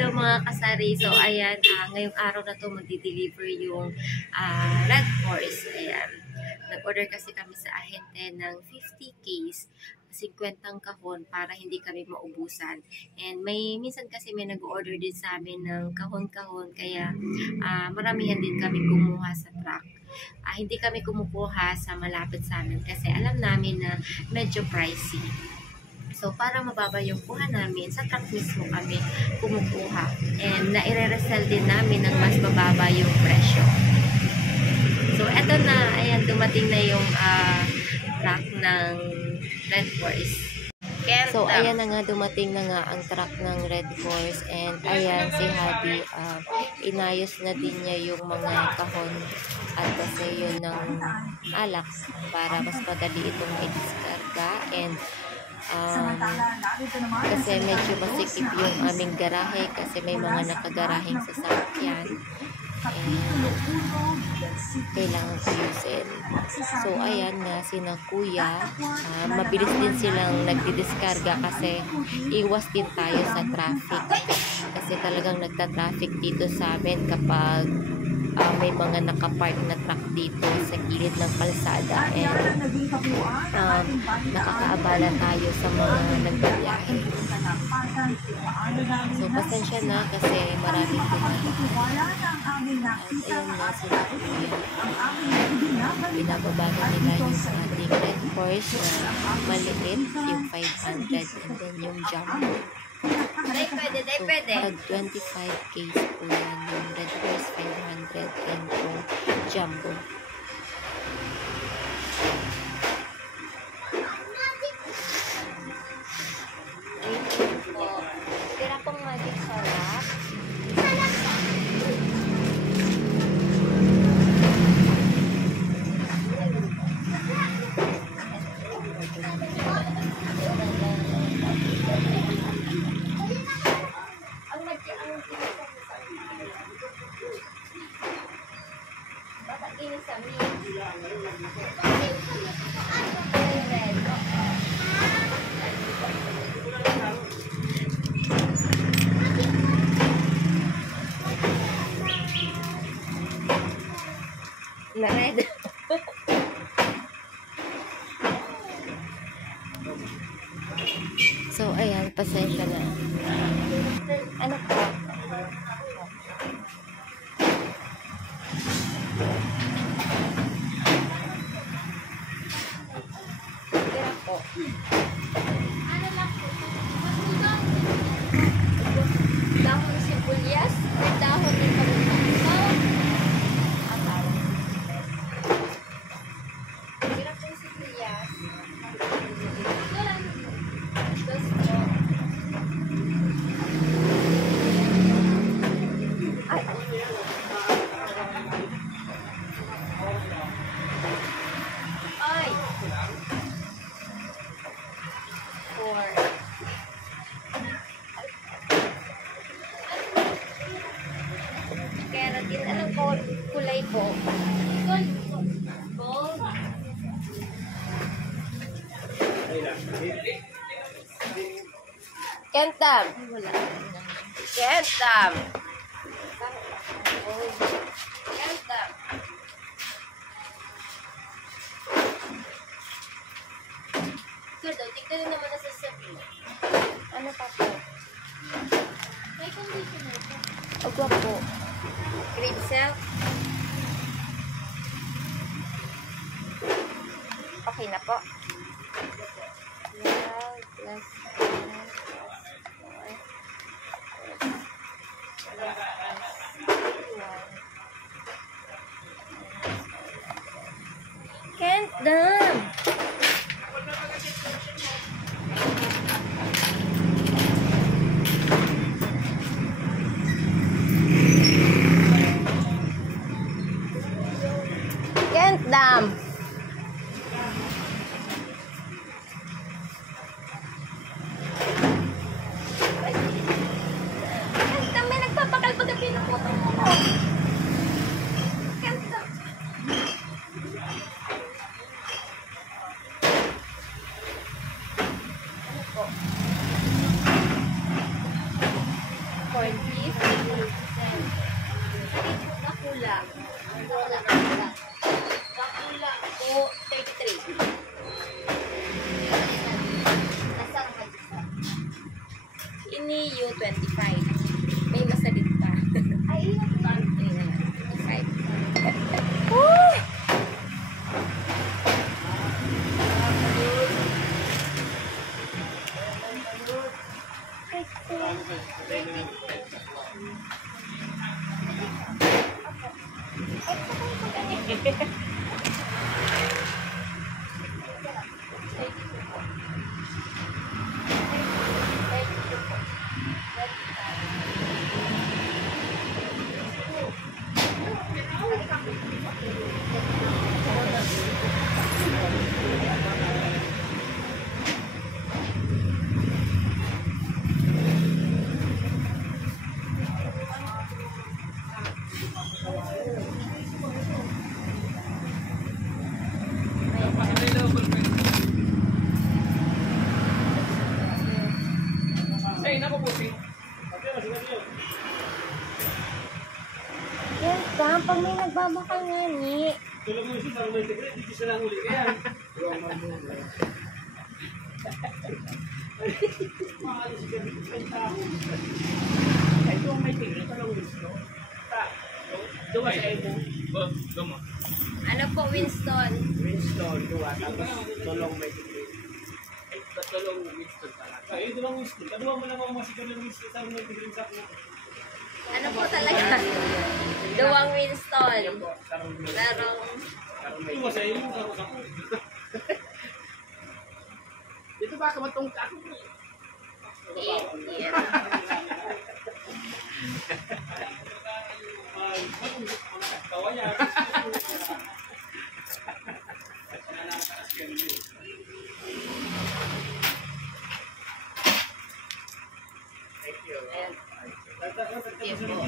Hello mga kasari. So ayan, ngayong araw na to magdi-deliver yung Red Horse. Ayan. Nag-order kasi kami sa ahente ng 50 case, 50 kahon para hindi kami maubusan. And minsan kasi may nag-order din sa amin ng kahon-kahon kaya maramihan din kami kumuha sa truck. Hindi kami kumukuha sa malapit sa amin kasi alam namin na medyo pricey. So, para mababa yung kuha namin, sa truck mismo kami kumukuha. And naire-resell din namin ng mas mababa yung presyo. So, eto na. Ayan, dumating na yung truck ng Red Horse. So, ayan na nga, dumating na nga ang truck ng Red Horse. And ayan, si Habi, inayos na din niya yung mga kahon at kasi yun ng alak para mas madali itong i-discarga. And kasi medyo masikip yung aming garahe kasi may mga nakagaraheng sasakyan and kailangan ayusin. So ayan nga, sina kuya, mabilis din silang nagdidiskarga kasi iwas din tayo sa traffic kasi talagang nagta-traffic dito sa amin kapag may mga nakapark na truck dito sa gilid ng kalsada and nakakaabala tayo sa mga nagbabiyahe. So, pasensya na kasi maraming pinababa. At ayun na sila kuya. Binababa na nila yung ating Red Horse na maliit, yung 500 and then yung jumbo. So, tag 25 case po yan, yung Red Horse 500 and yung jumbo. Tira pong magic sarap. Na-red. So, ayan, pasensya na. Ano pa? Kira po. Dahon sibuyas, may dahon ng pagkakataw. Kira po sibuyas. Ay! 4. Keratin. Anong kulay po? Gold. Gold. Kentam. Wala. Kentam. Kentam. Ikaw daw, tignan naman na sasabihin. Ano pa po? May conditioner po. Agwa po. Green cell. Okay na po. Yeah, plus 1. Can't done. Can't dam. corn beef. Nakulang. Nakulang po 33. Ini yung 25. May masalit pa. Ay, yun. 25. Uy! Yan ka, pag may nagbabakal nga ni. Tulog mo siya, parang may tigre, dito siya lang uli kaya. Ito ang may tigre, parang gusto. Duwa sa imo. Gama. Ano po, Winston? Winston, duwa. Tapos tulong may tigre. Tulong Winston pala. Ay, duwang Winston. Kaduwa mo lang ako masigaw ng Winston sa may tigre sa ako. Ano po talaga? Duwang Winston. Larong. Duwa sa imo, ako sa ko. Dito ba ka matong ako? Yeah. Thank you. Ayan. Yan po.